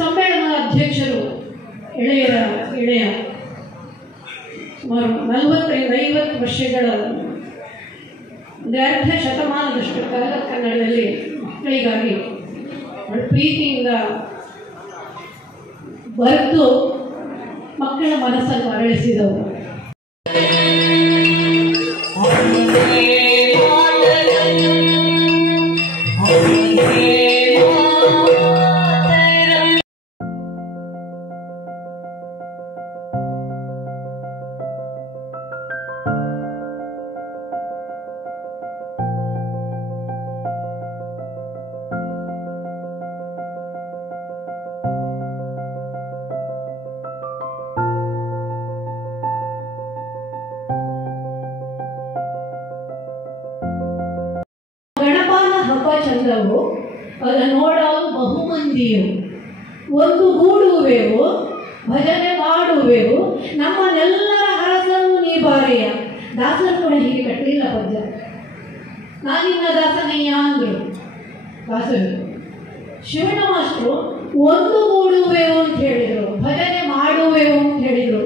ಸಮ್ಮೇಳನದ ಅಧ್ಯಕ್ಷರು ಎಳೆಯ ಸುಮಾರು 40-50 ವರ್ಷಗಳ ಅರ್ಧ ಶತಮಾನದಷ್ಟು ಕಾಲ ಕನ್ನಡದಲ್ಲಿ ಮಕ್ಕಳಿಗಾಗಿ ಪ್ರೀತಿಯಿಂದ ಬರೆದು ಮಕ್ಕಳ ಮನಸ್ಸನ್ನು ಅರಳಿಸಿದವರು. ಚಂದವು ಅದ ನೋಡಲು ಬಹುಮಂದಿಯು ಒಂದು ಗೂಡುವೆವು ಭಜನೆ ಮಾಡುವೆವು ನಮ್ಮನ್ನೆಲ್ಲರ ಹರಸನ್ನು ನೀ ಬಾರಿಯ. ದಾಸರು ಕೂಡ ಹೀಗೆ ಕಟ್ಟಲಿಲ್ಲ ಪದ್ಯ. ನಾನಿನ್ನ ದಾಸನಯ್ಯ ಅಂದರು ದಾಸರು. ಶಿವಣ್ಣ ಮಾಸ್ಟರು ಒಂದು ಗೂಡುವೆವು ಅಂತ ಹೇಳಿದರು, ಭಜನೆ ಮಾಡುವೆವು ಅಂತ ಹೇಳಿದರು.